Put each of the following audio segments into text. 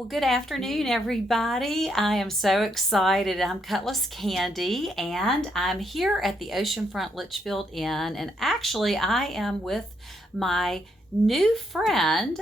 Well, good afternoon, everybody. I am so excited. I'm Cutlass Candi, and I'm here at the Oceanfront Litchfield Inn. And actually, I am with my new friend.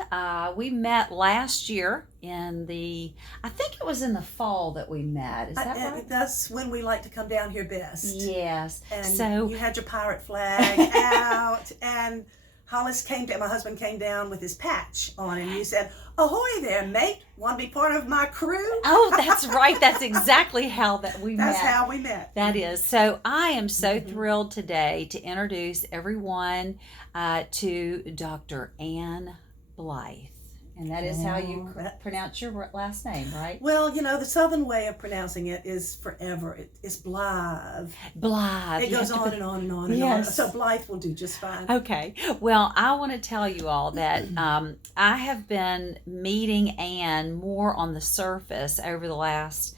We met last year I think it was in the fall that we met. Is that right? That's when we like to come down here best. Yes. And so you had your pirate flag out, and Hollis came down. My husband came down with his patch on, and you said, "Ahoy there, mate! Want to be part of my crew?" Oh, that's right. That's exactly how we met. That's how we met. That is. So I am so thrilled today to introduce everyone to Dr. Anne Blythe. And that is how you pronounce your last name, right? Well, the southern way of pronouncing it is forever. It's Blythe. Blythe. It goes on and on and on and on. So Blythe will do just fine. Okay. Well, I want to tell you all that I have been meeting Anne more on the surface over the last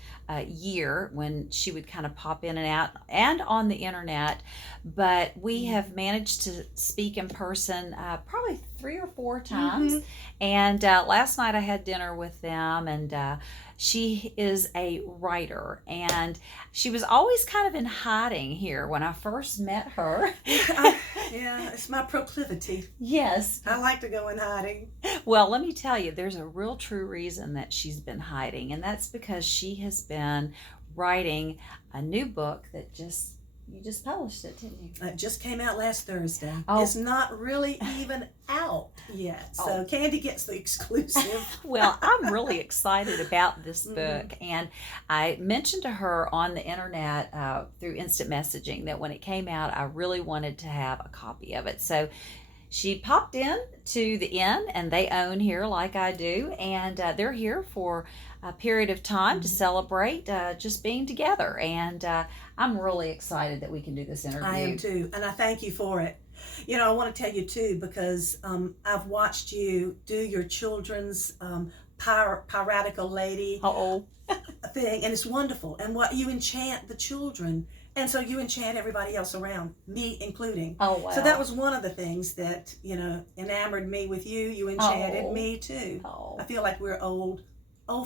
year when she would kind of pop in and out and on the internet, but we have managed to speak in person probably 3 or 4 times. And last night I had dinner with them, and she is a writer, and she was always kind of in hiding here when I first met her. Yeah, it's my proclivity. Yes. I like to go in hiding. Well, let me tell you, there's a real true reason that she's been hiding, and that's because she has been writing a new book that you just published it, didn't you? It just came out last Thursday. Oh. It's not really even out yet, so Candy gets the exclusive. Well, I'm really excited about this book, and I mentioned to her on the internet through instant messaging that when it came out, I really wanted to have a copy of it. So she popped in to the inn, and they own here like I do, and they're here for a period of time to celebrate just being together, and I'm really excited that we can do this interview. I am too, and I thank you for it. I want to tell you too, because I've watched you do your children's piratical lady thing, and it's wonderful, and what you enchant the children. And so you enchant everybody else around, me including. Oh, wow. So that was one of the things that, enamored me with you. You enchanted me too. I feel like we're old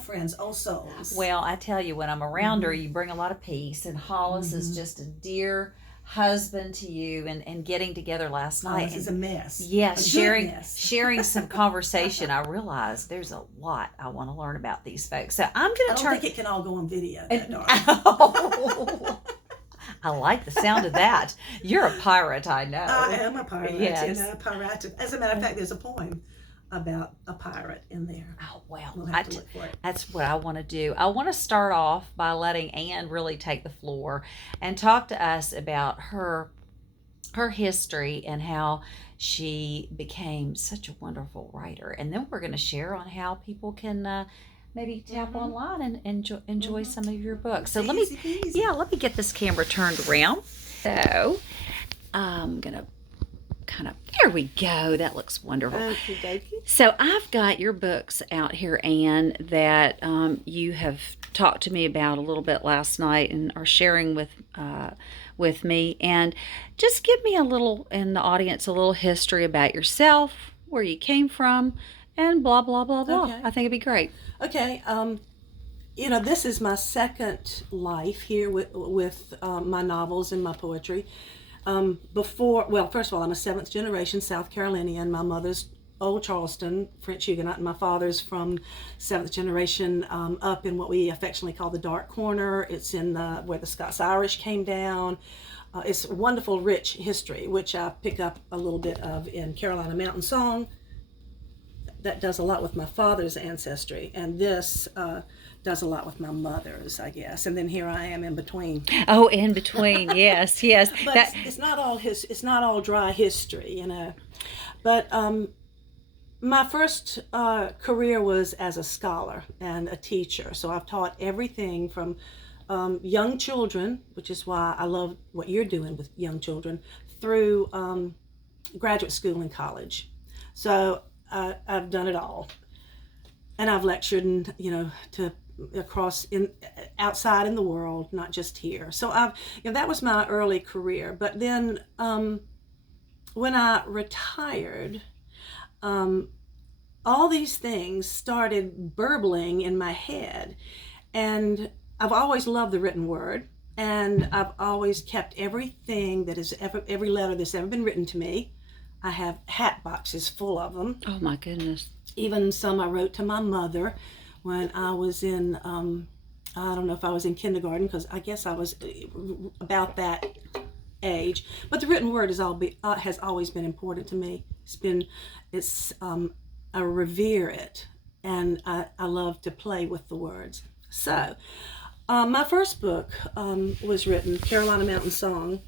friends, old souls. Well, I tell you, when I'm around her, you bring a lot of peace. And Hollis is just a dear husband to you, and getting together last night. This is a mess. Yes, Mess. sharing some conversation. I realized there's a lot I want to learn about these folks. So I'm going to turn. I don't think it can all go on video. I like the sound of that. You're a pirate, I know. I am a pirate. Yes. Pirate. As a matter of fact, there's a poem about a pirate in there. Oh, well, we'll have to look for it. That's what I want to do. I want to start off by letting Anne really take the floor and talk to us about her history and how she became such a wonderful writer. And then we're going to share on how people can maybe tap online and enjoy some of your books. So let me get this camera turned around. So I'm gonna there we go. That looks wonderful. Okey-dokey. So I've got your books out here, Anne, that you have talked to me about a little bit last night and are sharing with me. And just give me in the audience a little history about yourself, where you came from, and blah blah blah blah. Okay. I think it'd be great. Okay, this is my second life here with my novels and my poetry. First of all, I'm a 7th generation South Carolinian. My mother's Old Charleston, French Huguenot, and my father's from 7th generation up in what we affectionately call the Dark Corner. It's in where the Scots-Irish came down. It's a wonderful, rich history, which I pick up a little bit of in Carolina Mountain Song. That does a lot with my father's ancestry, and this does a lot with my mother's, I guess. And then here I am in between. Oh, in between, yes. But it's not all dry history, But my first career was as a scholar and a teacher. So I've taught everything from young children, which is why I love what you're doing with young children, through graduate school and college. So I've done it all, and I've lectured, to across outside in the world, not just here. So that was my early career. But then when I retired, all these things started burbling in my head. And I've always loved the written word. And I've always kept everything that is ever, every letter that's ever been written to me. I have hat boxes full of them. Oh my goodness. Even some I wrote to my mother when I was in, I don't know if I was in kindergarten, because I guess I was about that age. But the written word has always been important to me. I revere it, and I love to play with the words. So, my first book was written, Carolina Mountain Song.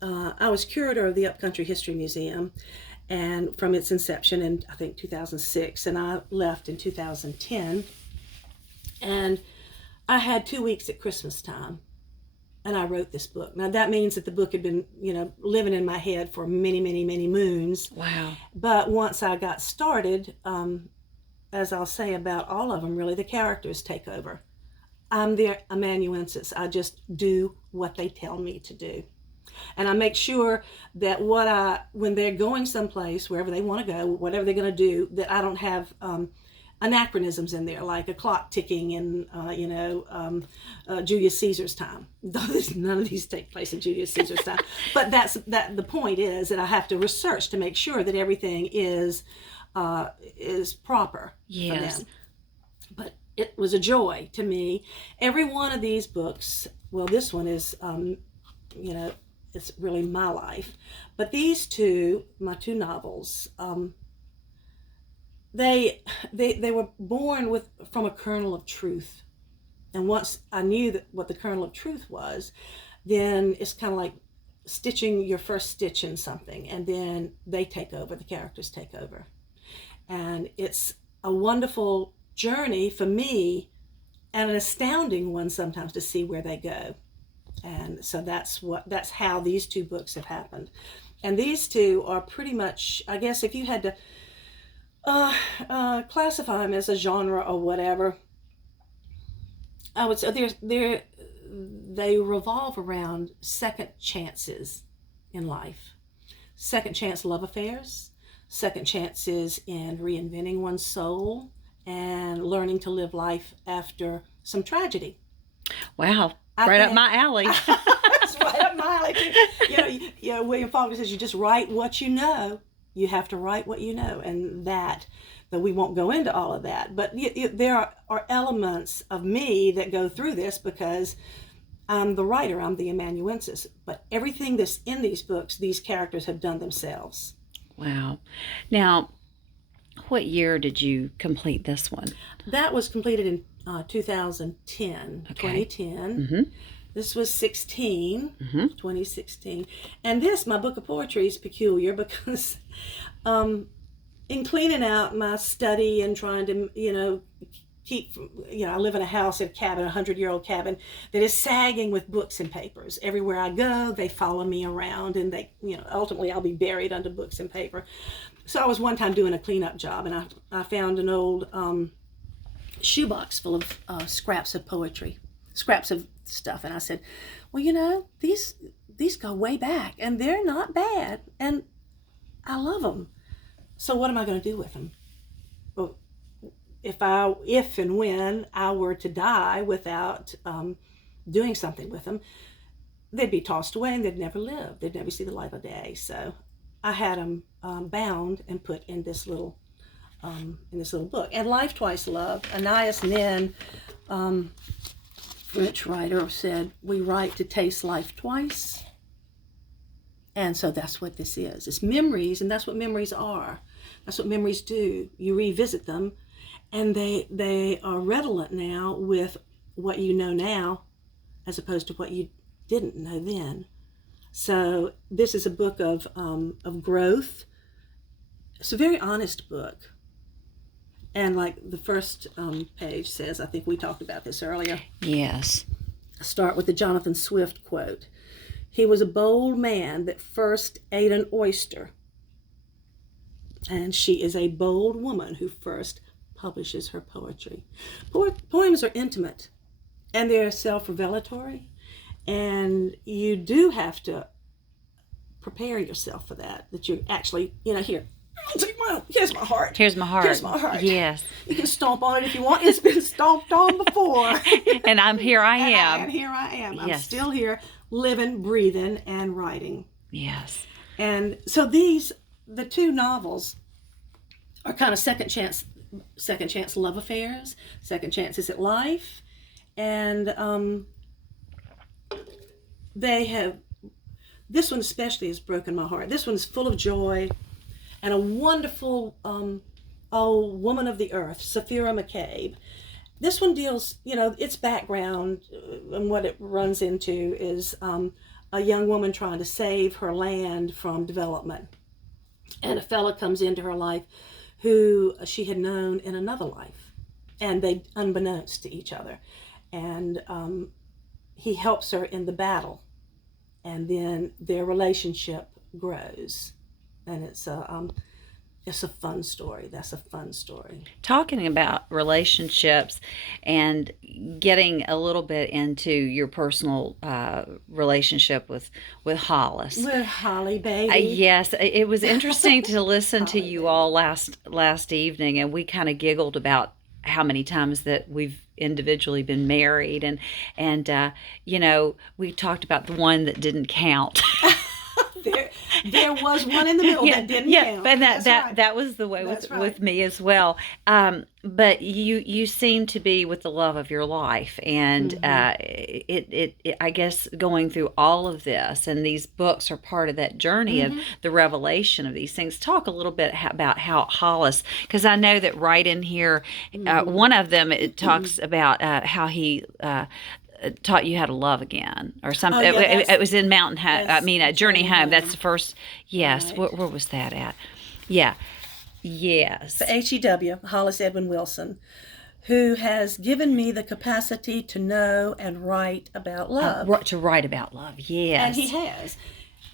I was curator of the Upcountry History Museum, and from its inception in, I think, 2006, and I left in 2010. And I had 2 weeks at Christmas time, and I wrote this book. Now, that means that the book had been, living in my head for many, many, many moons. Wow. But once I got started, as I'll say about all of them, really, the characters take over. I'm their amanuensis. I just do what they tell me to do. And I make sure that when they're going someplace, wherever they want to go, whatever they're going to do, that I don't have anachronisms in there, like a clock ticking in, Julius Caesar's time. None of these take place in Julius Caesar's time. But the point is that I have to research to make sure that everything is proper for them. But it was a joy to me. Every one of these books, well, this one is, it's really my life. But these two, my two novels, they were born from a kernel of truth. And once I knew what the kernel of truth was, then it's kind of like stitching your first stitch in something, and then they take over, the characters take over. And it's a wonderful journey for me, and an astounding one sometimes, to see where they go. And so that's how these two books have happened. And these two are pretty much, I guess, if you had to classify them as a genre or whatever, I would say they revolve around second chances in life. Second chance love affairs, second chances in reinventing one's soul, and learning to live life after some tragedy. Wow. Right up my alley. It's right up my alley. William Faulkner says, you just write what you know. You have to write what you know. And that we won't go into all of that. But there are elements of me that go through this, because I'm the writer, I'm the amanuensis. But everything that's in these books, these characters have done themselves. Wow. Now, what year did you complete this one? That was completed in 2010, Okay. 2010. Mm-hmm. This was 2016. And my book of poetry, is peculiar because in cleaning out my study and trying to, I live in a house, a cabin, 100-year-old cabin that is sagging with books and papers. Everywhere I go, they follow me around, and they, ultimately I'll be buried under books and paper. So I was one time doing a cleanup job, and I found an old shoebox full of scraps of poetry, scraps of stuff. And I said, well, these go way back, and they're not bad, and I love them. So what am I going to do with them? Well, if and when I were to die without doing something with them, they'd be tossed away, and they'd never live. They'd never see the light of day. So I had them bound and put in this little book. And Life Twice Loved, Anais Nin, French writer, said, we write to taste life twice. And so that's what this is. It's memories, and that's what memories are. That's what memories do. You revisit them, and they are redolent now with what you know now, as opposed to what you didn't know then. So this is a book of growth. It's a very honest book. And like the first page says, I think we talked about this earlier. Yes. I start with the Jonathan Swift quote. He was a bold man that first ate an oyster. And she is a bold woman who first publishes her poetry. Poems are intimate, and they're self-revelatory. And you do have to prepare yourself for that you're actually, here, Here's my heart. Here's my heart. Here's my heart. Yes. You can stomp on it if you want. It's been stomped on before. And here I am. And here I am. I'm Yes. still here, living, breathing, and writing. Yes. And so the two novels are kind of second chance love affairs, second chances at life. And this one especially has broken my heart. This one's full of joy and a wonderful woman of the earth, Sapphira McCabe. This one deals, its background and what it runs into is a young woman trying to save her land from development. And a fella comes into her life who she had known in another life, and they unbeknownst to each other. And he helps her in the battle, and then their relationship grows. And it's a fun story. That's a fun story. Talking about relationships and getting a little bit into your personal relationship with Hollis. With Holly, baby. Yes, it was interesting to listen to Holly, you baby. all last evening, and we kind of giggled about how many times that we've individually been married, and we talked about the one that didn't count. There was one in the middle that didn't count. But That's right. that was the way That's right. with me as well. But you seem to be with the love of your life, and it I guess going through all of this, and these books are part of that journey of the revelation of these things. Talk a little bit about how Hollis, because I know that right in here, one of them it talks about how he. Taught you how to love again, or something. Oh, yeah, it was in Mountain Home. Journey Home. That's the first. Yes. Right. Where was that at? Yeah. Yes. The HEW, Hollis Edwin Wilson, who has given me the capacity to know and write about love. To write about love. Yes. And he has.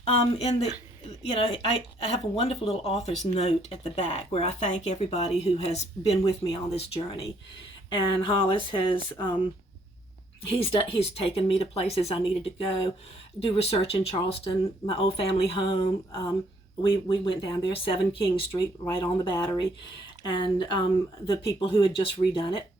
I have a wonderful little author's note at the back where I thank everybody who has been with me on this journey. And Hollis has. He's taken me to places I needed to go, do research in Charleston, my old family home. We went down there, 7 King Street, right on the Battery. And the people who had just redone it,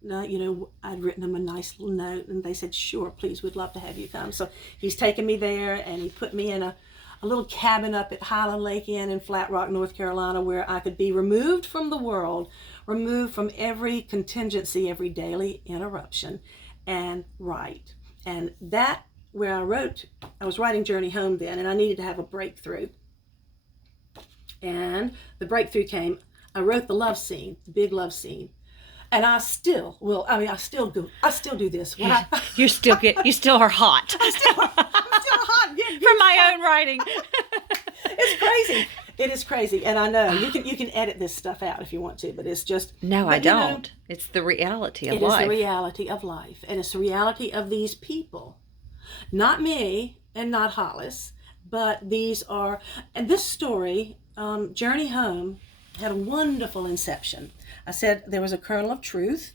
I'd written them a nice little note, and they said, sure, please, we'd love to have you come. So he's taken me there, and he put me in a little cabin up at Highland Lake Inn in Flat Rock, North Carolina, where I could be removed from the world, removed from every contingency, every daily interruption, and write. And that, where I was writing Journey Home then, and I needed to have a breakthrough. And the breakthrough came. I wrote the love scene, the big love scene. And I still do this. When you still are hot. I'm still hot. From my own writing. It's crazy. It is crazy, and I know you can edit this stuff out if you want to, but it's just no, I don't. It's the reality of life. It is the reality of life, and it's the reality of these people, not me and not Hollis, but these are. And this story, Journey Home, had a wonderful inception. I said there was a kernel of truth,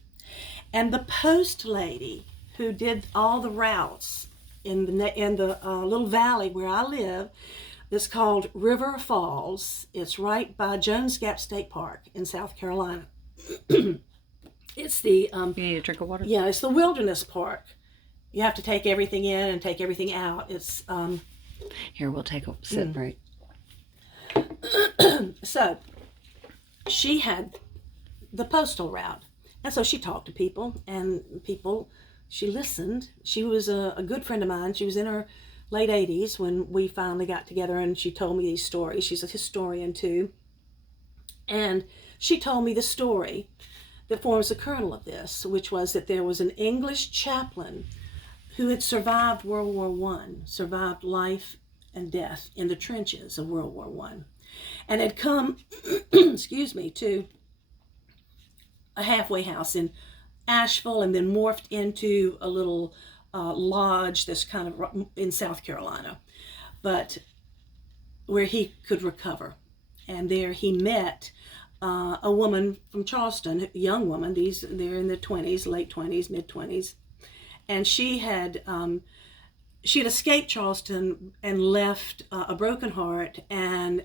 and the post lady who did all the routes in the little valley where I live. It's called River Falls. It's right by Jones Gap State Park in South Carolina. It's the you need a drink of water? Yeah, it's the wilderness park. You have to take everything in and take everything out. It's here, we'll take a sit break. So she had the postal route, and so she talked to people, and she listened. She was a good friend of mine. She was in her late 80s when we finally got together, and she told me these stories. She's a historian too, and she told me the story that forms the kernel of this, which was that there was an English chaplain who had survived World War I, survived life and death in the trenches of World War I, and had come to a halfway house in Asheville, and then morphed into a little lodge that's kind of in South Carolina, but where he could recover. And there he met a woman from Charleston, a young woman. They're in their 20s, late 20s, mid 20s, and she'd escaped Charleston and left a broken heart and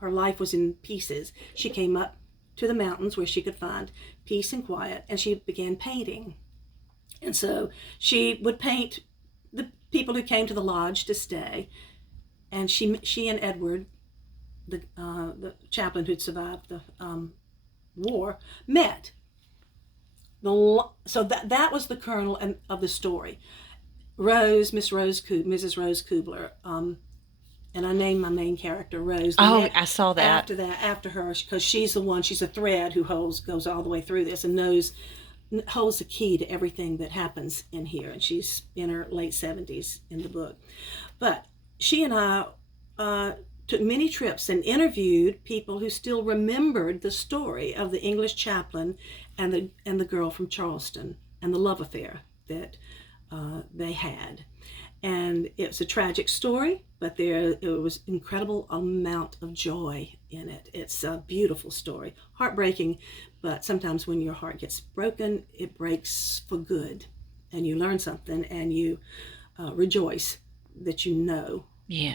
her life was in pieces, she came up to the mountains where she could find peace and quiet, and she began painting. And so she would paint the people who came to the lodge to stay, and she and Edward, the chaplain who'd survived the war, met. So that was the kernel of the story. Mrs. Rose Kubler, and I named my main character Rose. I saw that. After her, because she's a thread who goes all the way through this and holds the key to everything that happens in here. And she's in her late 70s in the book. But she and I took many trips and interviewed people who still remembered the story of the English chaplain and the girl from Charleston and the love affair that they had. And it's a tragic story, but it was incredible amount of joy in it. It's a beautiful story, heartbreaking, but sometimes when your heart gets broken, it breaks for good, and you learn something, and you rejoice that you know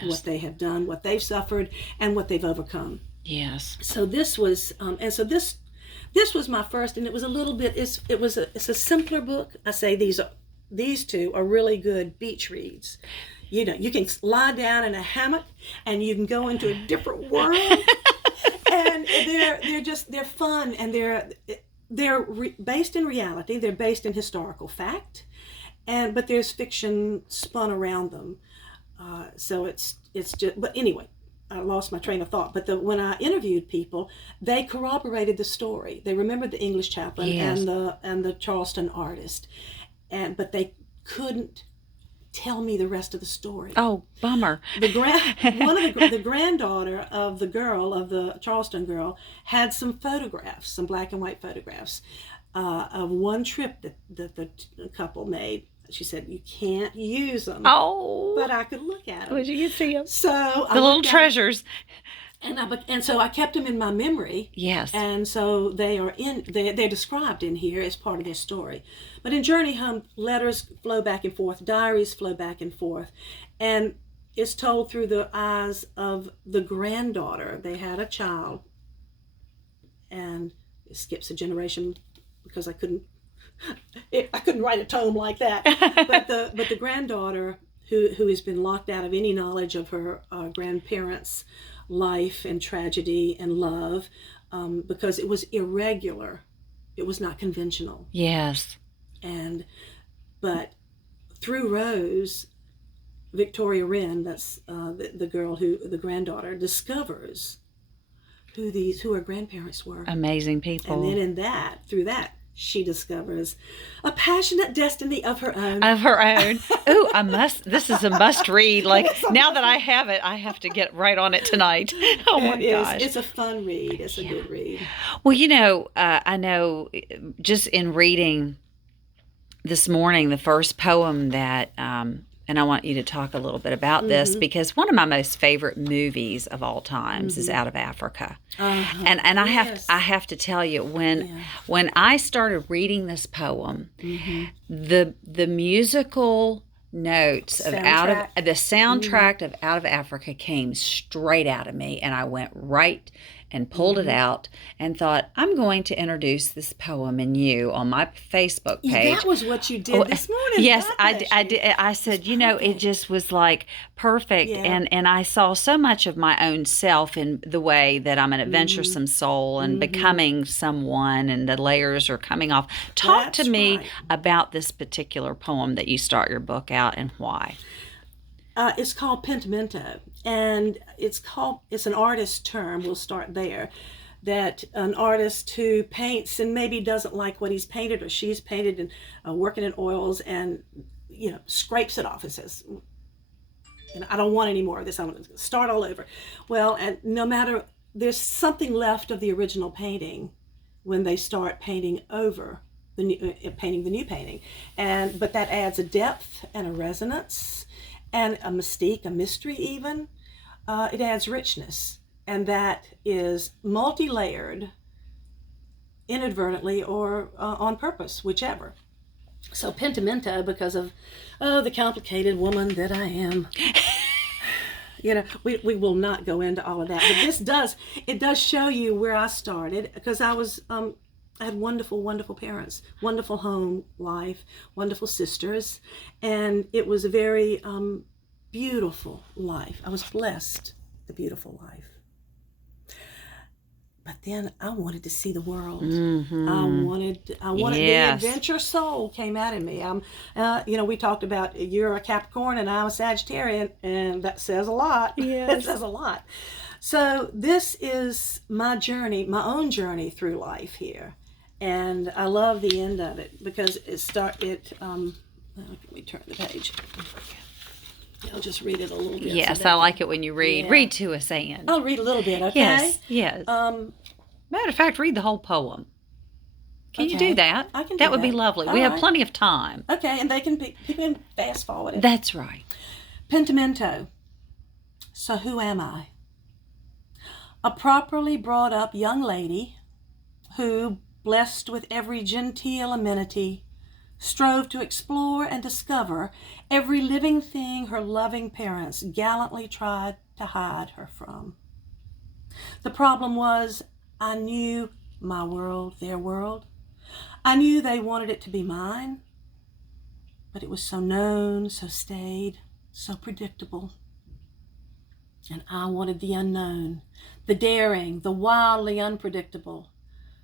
what they have done, what they've suffered, and what they've overcome. Yes. So this was, this was my first, and it was a little bit. It's a simpler book. I say these two are really good beach reads. You know, you can lie down in a hammock and you can go into a different world. And they're fun, and they're based in reality. They're based in historical fact, but there's fiction spun around them. So it's just. But anyway, I lost my train of thought. But when I interviewed people, they corroborated the story. They remembered the English chaplain and the Charleston artist. But they couldn't tell me the rest of the story. Oh, bummer. The granddaughter of the Charleston girl, had some photographs, some black and white photographs of one trip that the couple made. She said, you can't use them. Oh. But I could look at them. Oh, you can see them. So the little treasures. And so I kept them in my memory. Yes. And so they're described in here as part of their story. But in Journey Home, letters flow back and forth, diaries flow back and forth, and it's told through the eyes of the granddaughter. They had a child, and it skips a generation because I couldn't write a tome like that. but the granddaughter who has been locked out of any knowledge of her grandparents' life and tragedy and love, because it was irregular, it was not conventional. Yes. But through Rose, Victoria Wren, that's the girl the granddaughter, discovers who her grandparents were. Amazing people. And then through that, she discovers a passionate destiny of her own. Ooh, this is a must read. Like, now that I have it, I have to get right on it tonight. Oh my gosh. It's a fun read. It's a good read. Well, I know just in reading this morning, the first poem that, and I want you to talk a little bit about this, because one of my most favorite movies of all times is Out of Africa. And I have to tell you, when I started reading this poem, the musical notes of the soundtrack of Out of Africa came straight out of me, and I went right and pulled it out and thought, I'm going to introduce this poem and you on my Facebook page. That was what you did this morning. Yes, I did. I said, it just was like perfect. Yeah. And I saw so much of my own self in the way that I'm an adventuresome soul and becoming someone, and the layers are coming off. Talk to me about this particular poem that you start your book out, and why. It's called Pentimento, and it's an artist term. We'll start there. That an artist who paints and maybe doesn't like what he's painted or she's painted, and working in oils, and scrapes it off and says, I don't want any more of this. I'm going to start all over. Well, and no matter, there's something left of the original painting when they start painting over the new painting, but that adds a depth and a resonance and a mystique, a mystery even. It adds richness, and that is multi-layered, inadvertently or on purpose, whichever. So Pentimento, because of the complicated woman that I am. we will not go into all of that. But it does show you where I started, because I had wonderful, wonderful parents, wonderful home life, wonderful sisters, and it was a very beautiful life. I was blessed, the beautiful life. But then I wanted to see the world. Mm-hmm. I wanted Yes. the adventure soul came out of me. We talked about you're a Capricorn and I'm a Sagittarian, and that says a lot. Yes. It says a lot. So this is my journey, my own journey through life here, and I love the end of it because let me turn the page. I'll just read it a little bit. Yes, I like it when you read. Yeah. Read to us, Anne. I'll read a little bit, okay? Yes, yes. Matter of fact, read the whole poem. Can you do that? I can do that. would be that. lovely. All We have right. plenty of time. Okay, and people can fast forward it. That's right. Pentimento. So who am I? A properly brought up young lady who, blessed with every genteel amenity, strove to explore and discover every living thing her loving parents gallantly tried to hide her from. The problem was, I knew my world, their world. I knew they wanted it to be mine, but it was so known, so staid, so predictable. And I wanted the unknown, the daring, the wildly unpredictable.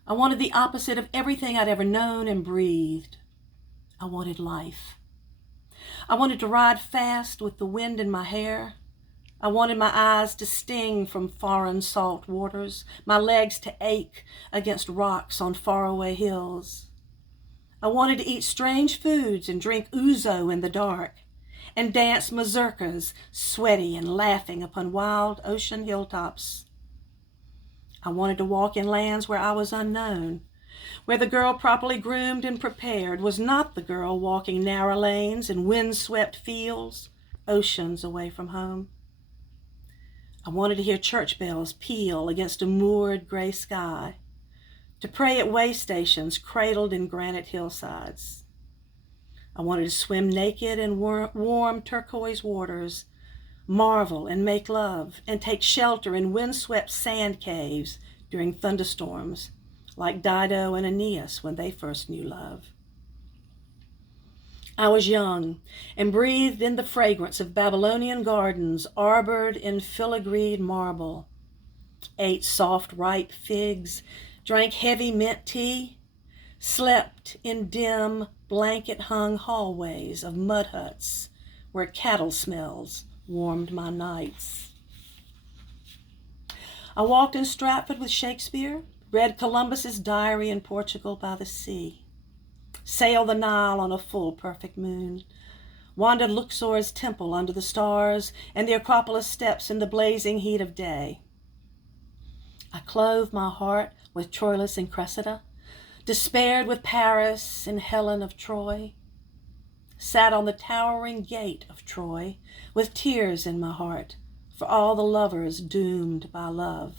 I wanted the opposite of everything I'd ever known and breathed. I wanted life. I wanted to ride fast with the wind in my hair. I wanted my eyes to sting from foreign salt waters, my legs to ache against rocks on faraway hills. I wanted to eat strange foods and drink ouzo in the dark, and dance mazurkas, sweaty and laughing upon wild ocean hilltops. I wanted to walk in lands where I was unknown, where the girl properly groomed and prepared was not the girl walking narrow lanes and wind-swept fields, oceans away from home. I wanted to hear church bells peal against a moored gray sky, to pray at way stations cradled in granite hillsides. I wanted to swim naked in warm turquoise waters, marvel and make love, and take shelter in windswept sand caves during thunderstorms, like Dido and Aeneas when they first knew love. I was young and breathed in the fragrance of Babylonian gardens arbored in filigreed marble, ate soft ripe figs, drank heavy mint tea, slept in dim blanket-hung hallways of mud huts where cattle smells warmed my nights. I walked in Stratford with Shakespeare, read Columbus's diary in Portugal by the sea, sailed the Nile on a full perfect moon, wandered Luxor's temple under the stars and the Acropolis steps in the blazing heat of day. I clove my heart with Troilus and Cressida, despaired with Paris and Helen of Troy, sat on the towering gate of Troy with tears in my heart for all the lovers doomed by love.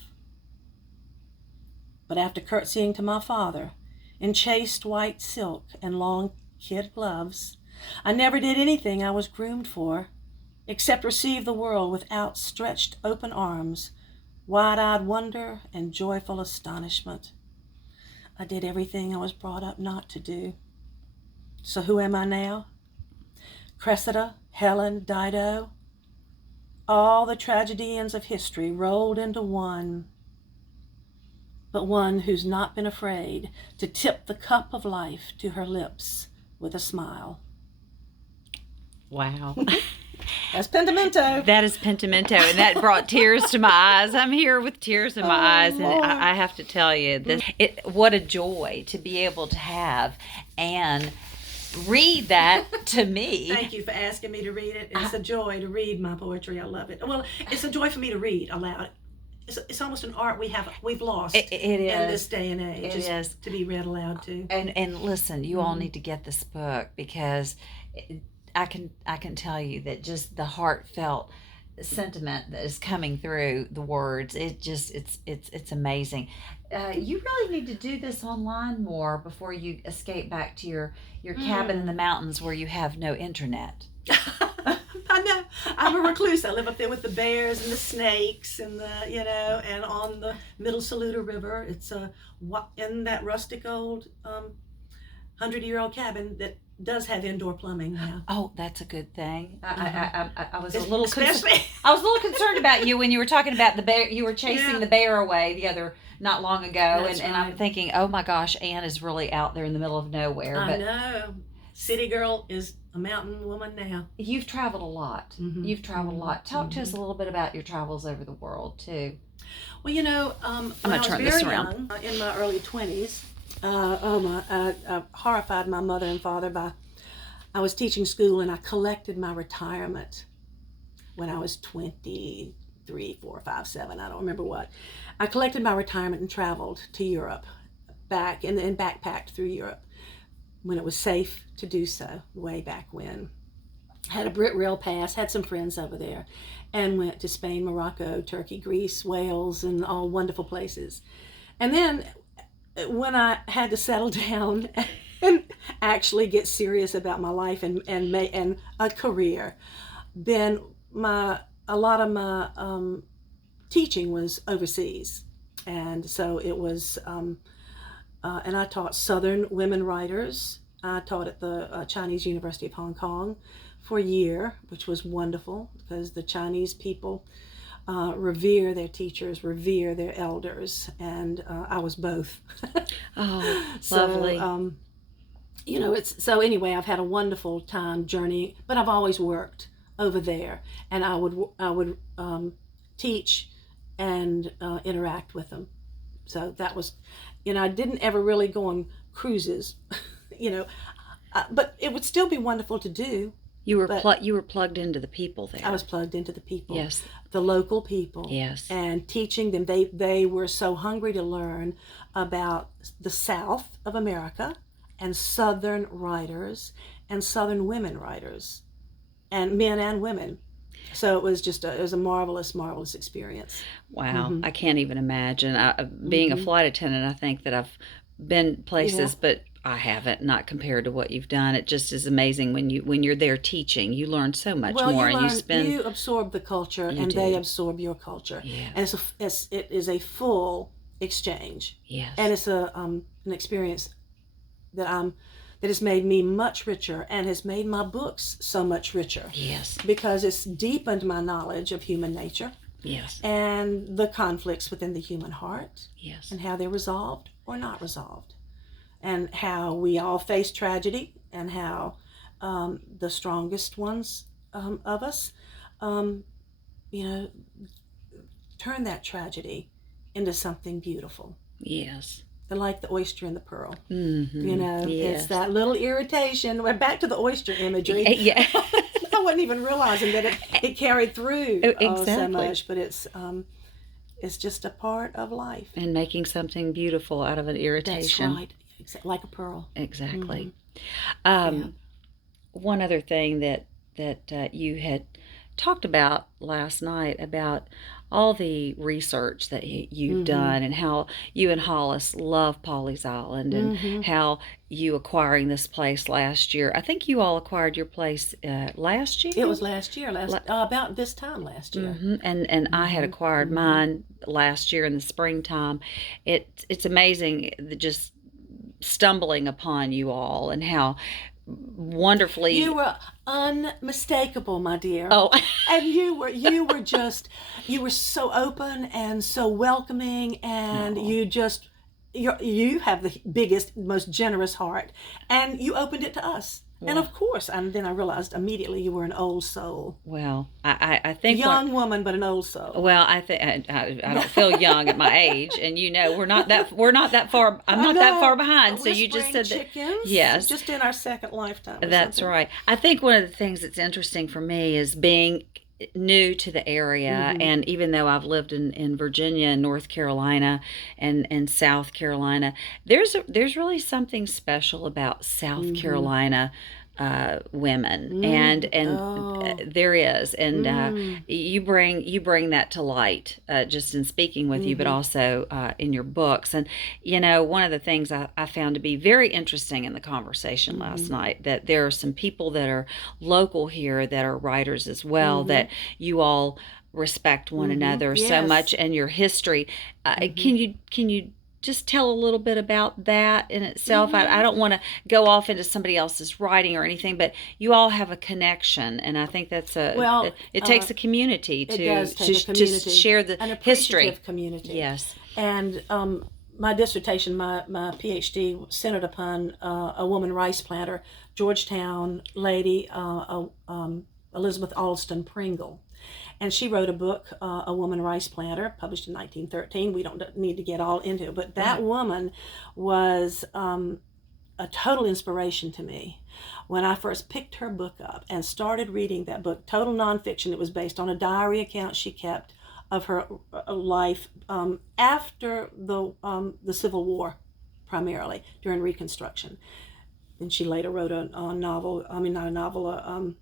But after curtsying to my father in chaste white silk and long kid gloves, I never did anything I was groomed for, except receive the world with outstretched open arms, wide-eyed wonder and joyful astonishment. I did everything I was brought up not to do. So who am I now? Cressida, Helen, Dido, all the tragedians of history rolled into one, but one who's not been afraid to tip the cup of life to her lips with a smile. Wow. That's Pentimento. That is Pentimento, and that brought tears to my eyes. I'm here with tears in my eyes, and Lord. I have to tell you, what a joy to be able to have Anne read that to me. Thank you for asking me to read it. It's a joy to read my poetry. I love it. Well, it's a joy for me to read aloud. It's almost an art we've lost It is. in this day and age. It is. To be read aloud too. And listen, you all need to get this book because I can tell you that just the heartfelt sentiment that is coming through the words, it's amazing. You really need to do this online more before you escape back to your cabin in the mountains where you have no internet. I know. I'm a recluse. I live up there with the bears and the snakes and and on the Middle Saluda River. It's in that rustic old 100-year-old cabin that does have indoor plumbing now. Oh, that's a good thing. I was Especially. I was a little concerned about you when you were talking about the bear. You were chasing the bear away not long ago, and I'm thinking, oh my gosh, Anne is really out there in the middle of nowhere. I know. City girl is a mountain woman now. You've traveled a lot. Mm-hmm. You've traveled a lot. Talk to us a little bit about your travels over the world too. Well, when I was very young, in my early 20s, I horrified my mother and father I was teaching school and I collected my retirement when I was 23, 4, 5, 7, I don't remember what. I collected my retirement and traveled to Europe and backpacked through Europe when it was safe to do so, way back when. Had a Brit Rail pass, had some friends over there, and went to Spain, Morocco, Turkey, Greece, Wales, and all wonderful places. And then when I had to settle down and actually get serious about my life and a career, then a lot of my teaching was overseas, and so it was. And I taught Southern women writers. I taught at the Chinese University of Hong Kong for a year, which was wonderful because the Chinese people revere their teachers, revere their elders, and I was both. Oh, so, lovely. So anyway, I've had a wonderful time journeying, but I've always worked over there, and I would teach and interact with them. So that was, I didn't ever really go on cruises, but it would still be wonderful to do. You were plugged into the people there. I was plugged into the people. Yes. The local people. Yes. And teaching them. They were so hungry to learn about the South of America and Southern writers and Southern women writers, and men and women. So it was a marvelous, marvelous experience. Wow. Mm-hmm. I can't even imagine. Being a flight attendant, I think that I've been places, but I haven't, not compared to what you've done. It just is amazing when you're there teaching. You learn so much more, you absorb the culture, and they absorb your culture. Yes. And it is a full exchange. Yes. And it's an experience that has made me much richer and has made my books so much richer. Yes. Because it's deepened my knowledge of human nature. Yes. And the conflicts within the human heart. Yes. And how they're resolved or not resolved. And how we all face tragedy, and how the strongest ones of us, turn that tragedy into something beautiful. Yes. Like the oyster and the pearl. Mm-hmm. Yes. It's that little irritation. We're back to the oyster imagery. Yeah. I wasn't even realizing that it carried through so much, but it's just a part of life. And making something beautiful out of an irritation. That's right. Like a pearl. Exactly. Mm-hmm. One other thing that you had talked about last night about all the research that you've done, and how you and Hollis love Pawleys Island, and how you acquiring this place last year. I think you all acquired your place last year? It was last year, about this time last year. Mm-hmm. And I had acquired mine last year in the springtime. It's amazing, just stumbling upon you all and how wonderfully you were unmistakable, my dear. Oh. And you were so open and so welcoming, and you have the biggest, most generous heart, and you opened it to us. Well, and of course, and then I realized immediately you were an old soul. Well, I think young woman, but an old soul. Well, I think I don't feel young at my age, and we're not that far. I'm not that far behind. So you just said chickens, that. Yes, just in our second lifetime. That's right. I think one of the things that's interesting for me is being new to the area, and even though I've lived in Virginia and North Carolina and South Carolina, there's really something special about South Carolina women, and Oh. there is, and you bring that to light, just in speaking with you, but also in your books. And one of the things I found to be very interesting in the conversation last night, that there are some people that are local here that are writers as well, that you all respect one another so Yes. much, and your history. Can you just tell a little bit about that in itself? I don't want to go off into somebody else's writing or anything, but you all have a connection, and I think that's Well, it takes a community it does take a to community, share the an history. appreciative community. Yes. And my dissertation, my PhD, centered upon a woman rice planter, Georgetown lady, Elizabeth Alston Pringle. And she wrote a book, A Woman Rice Planter, published in 1913. We don't need to get all into it, but that woman was a total inspiration to me. When I first picked her book up and started reading that book, total nonfiction, it was based on a diary account she kept of her life after the Civil War, primarily during Reconstruction. And she later wrote a novel, not a novel,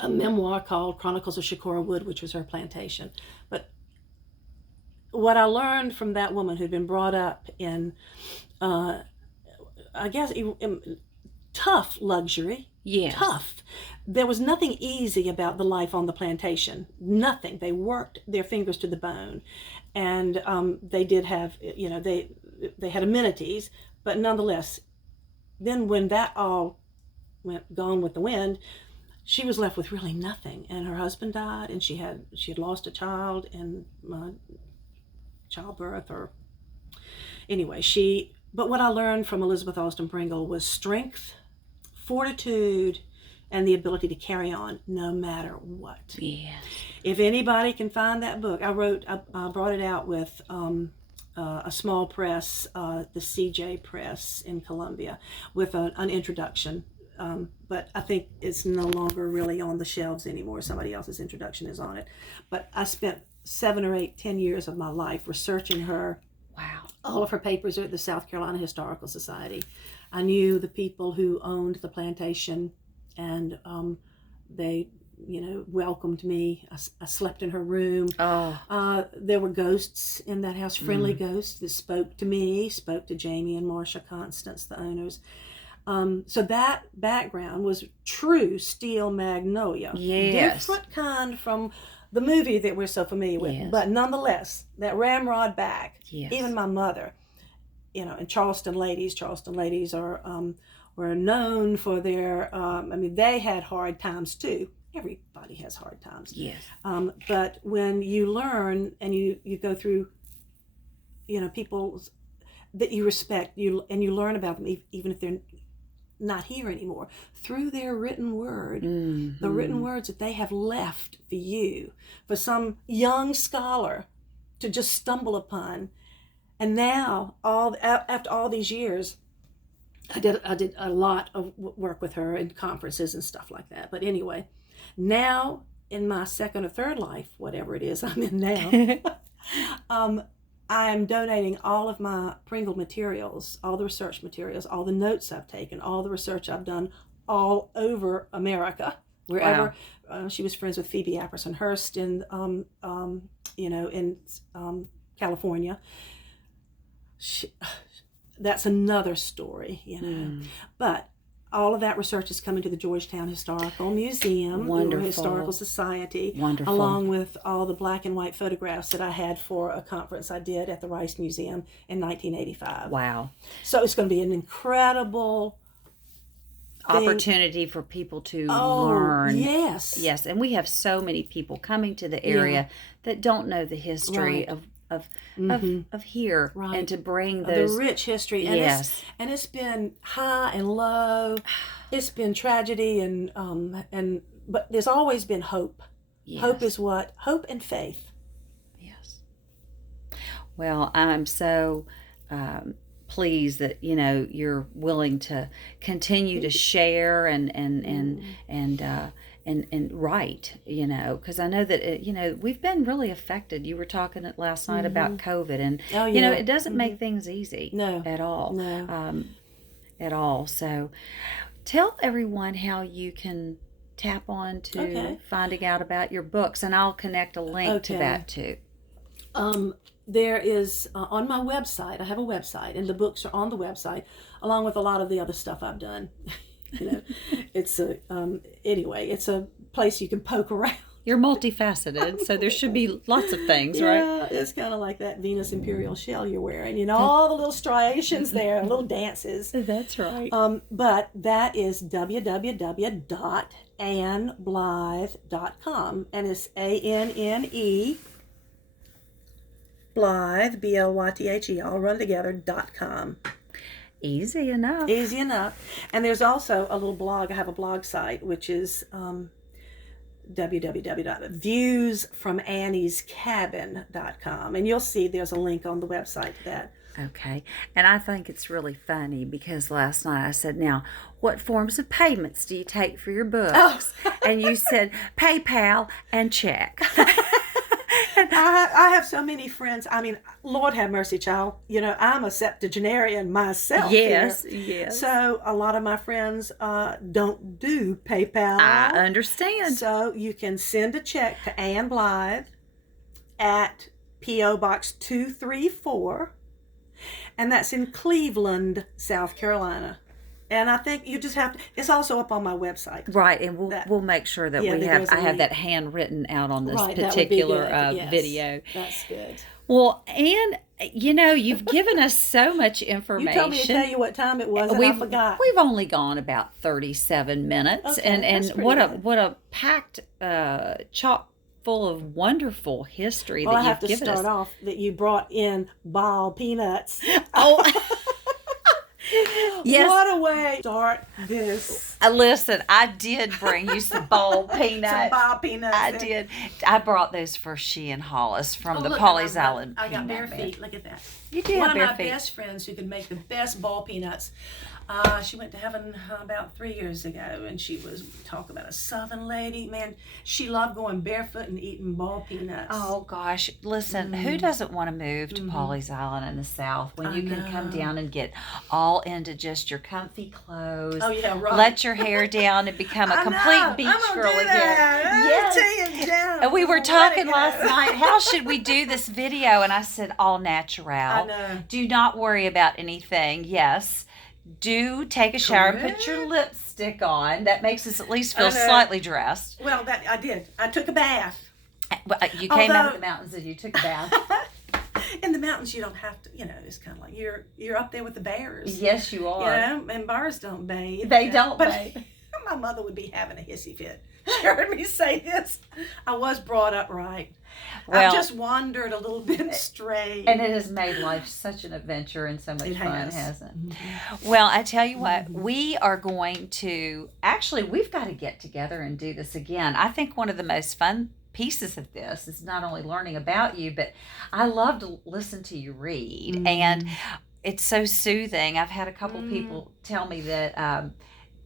a memoir called Chronicles of Shakora Wood, which was her plantation. But what I learned from that woman who'd been brought up in, I guess, tough luxury. Yes. Tough. There was nothing easy about the life on the plantation. Nothing. They worked their fingers to the bone. And they did have, they had amenities, but nonetheless, then when that all went gone with the wind, she was left with really nothing. And her husband died, and she had lost a child in childbirth, or anyway, but what I learned from Elizabeth Alston Pringle was strength, fortitude, and the ability to carry on no matter what. Yes. If anybody can find that book, I brought it out with a small press, the CJ Press in Columbia, with an introduction. But I think it's no longer really on the shelves anymore. Somebody else's introduction is on it. But I spent 7 or 8, 10 years of my life researching her. Wow. All of her papers are at the South Carolina Historical Society. I knew the people who owned the plantation, and they, welcomed me. I slept in her room. Oh. There were ghosts in that house, friendly ghosts that spoke to me, spoke to Jamie and Marcia Constance, the owners. So that background was true steel magnolia. Yes. Different kind from the movie that we're so familiar with. Yes. But nonetheless, that ramrod back. Yes. Even my mother, and Charleston ladies are were known for their, they had hard times too. Everybody has hard times. Yes. But when you learn and you go through, people that you respect, and you learn about them, even if they're not here anymore, through their written word, the written words that they have left for you, for some young scholar to just stumble upon. And now, after all these years, I did a lot of work with her in conferences and stuff like that. But anyway, now in my second or third life, whatever it is I'm in now, I'm donating all of my Pringle materials, all the research materials, all the notes I've taken, all the research I've done all over America, wherever. Wow. She was friends with Phoebe Apperson Hearst in California. That's another story, But all of that research is coming to the Georgetown Historical Museum, Wonderful. Historical Society, Wonderful. along with all the black and white photographs that I had for a conference I did at the Rice Museum in 1985. Wow. So it's going to be an incredible opportunity for people to learn. Yes. Yes, and we have so many people coming to the area that don't know the history of here, and to bring those the rich history. And it's been high and low. It's been tragedy but there's always been hope. Yes. Hope is what? Hope and faith. Yes. Well, I'm so pleased that you're willing to continue to share and write, because I know that we've been really affected. You were talking last night about COVID, and it doesn't make things easy. No. At all. No. At all. So tell everyone how you can tap on to finding out about your books, and I'll connect a link to that too. There is on my website. I have a website, and the books are on the website, along with a lot of the other stuff I've done. It's a anyway. It's a place you can poke around. You're multifaceted, so there should be lots of things, right? Yeah, it's kind of like that Venus Imperial shell you're wearing. All the little striations there, little dances. That's right. But that is www.anneblythe.com, and it's ANNE Blythe, BLYTHE, all run together, .com. Easy enough. Easy enough. And there's also a little blog. I have a blog site, which is www.viewsfromanniescabin.com. And you'll see there's a link on the website to that. Okay. And I think it's really funny because last night I said, now, what forms of payments do you take for your books? Oh. And you said PayPal and check. I have so many friends. I mean, Lord have mercy, child. I'm a septuagenarian myself. Yes, here. yes. So a lot of my friends don't do PayPal. I understand. So you can send a check to Anne Blythe at P.O. Box 234, and that's in Cleveland, South Carolina. And I think you just have to. It's also up on my website, right? And we'll make sure that we have. I have that handwritten out on this particular video. That's good. Well, Anne, you've given us so much information. You told me to tell you what time it was, and I forgot. We've only gone about 37 minutes, and what a packed chock full of wonderful history that you've given us. I have to start off that you brought in ball peanuts. Oh. Yes. What a way to start this. Listen, I did bring you some ball peanuts. Some ball peanuts. I did. I brought those for she and Hollis from the Polly's Island. I got bare feet. Look at that. You do have bare feet. One of my best friends who could make the best ball peanuts. She went to heaven about 3 years ago, and she was talk about a Southern lady. Man, she loved going barefoot and eating ball peanuts. Oh gosh, listen, who doesn't want to move to Polly's Island in the South when you can come down and get all into just your comfy clothes? Oh yeah, right. Let your hair down and become a complete beach girl again. Yes. And we were talking last night. How should we do this video? And I said, all natural. I know. Do not worry about anything. Yes. Do take a shower and put your lipstick on. That makes us at least feel slightly dressed. Well, that I did. I took a bath. You came out of the mountains and you took a bath. In the mountains, you don't have to. It's kind of like you're up there with the bears. Yes, you are. And bears don't bathe. They don't bathe. My mother would be having a hissy fit. She heard me say this. I was brought up right. I've just wandered a little bit stray. And it has made life such an adventure and so much fun, hasn't it? Mm-hmm. Well, I tell you what, we are going to, we've got to get together and do this again. I think one of the most fun pieces of this is not only learning about you, but I love to listen to you read. And it's so soothing. I've had a couple of people tell me that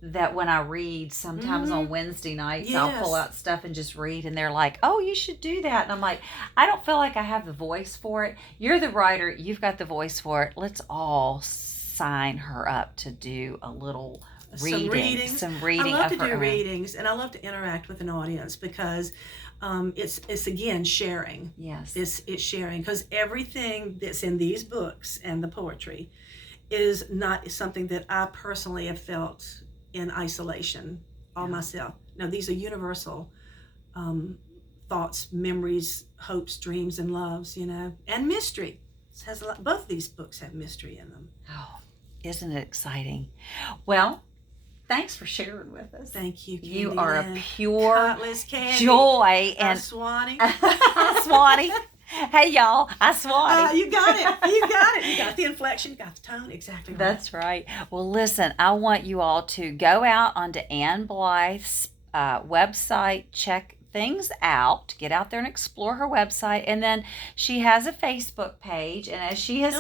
that when I read, sometimes on Wednesday nights, I'll pull out stuff and just read, and they're like, oh, you should do that. And I'm like, I don't feel like I have the voice for it. You're the writer. You've got the voice for it. Let's all sign her up to do a little reading. Some reading. I love to do readings, and I love to interact with an audience because it's again sharing. Yes. It's sharing, because everything that's in these books and the poetry is not something that I personally have felt in isolation all myself. No, these are universal thoughts, memories, hopes, dreams, and loves, and mystery. It has both of these books have mystery in them. Oh, isn't it exciting? Well, thanks for sharing with us. Thank you, Candi You are Anne. a pure Cutlass Candi. joy. And Swanee. Swanee. Hey, y'all, I Swanee. You got it. You got it. You got the inflection. You got the tone. Exactly right. That's right. Well, listen, I want you all to go out onto Anne Blythe's website, check things out, get out there and explore her website, and then she has a Facebook page, and as she has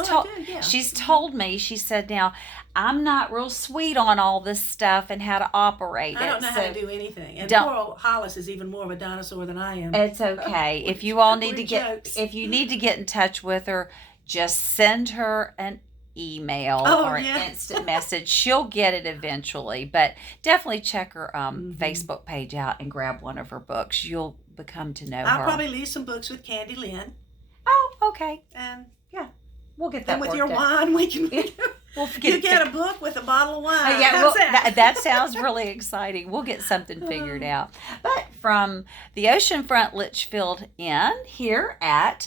she's told me, she said, now I'm not real sweet on all this stuff and how to operate it. I don't know how to do anything, and poor old Hollis is even more of a dinosaur than I am. It's okay. If you all need to get in touch with her, just send her an email Oh, or yeah. an instant message, she'll get it eventually. But definitely check her Facebook page out and grab one of her books. You'll become to know I'll her. probably leave some books with Candi Lynn. Oh, okay. And We'll get that then with worked your out. wine, we can. We'll You get a book with a bottle of wine. Oh, yeah, How's well, that? that sounds really exciting. We'll get something figured out. But from the Oceanfront Litchfield Inn here at,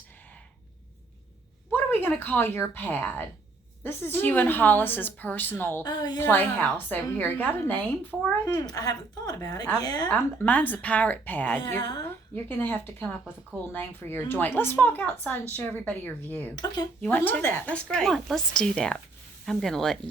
what are we going to call your pad? This is you and Hollis's personal playhouse over here. Got a name for it? I haven't thought about it yet. Mine's a pirate pad. Yeah. You're going to have to come up with a cool name for your joint. Let's walk outside and show everybody your view. Okay. You want I love to? that. That's great. Come on, let's do that. I'm going to let you.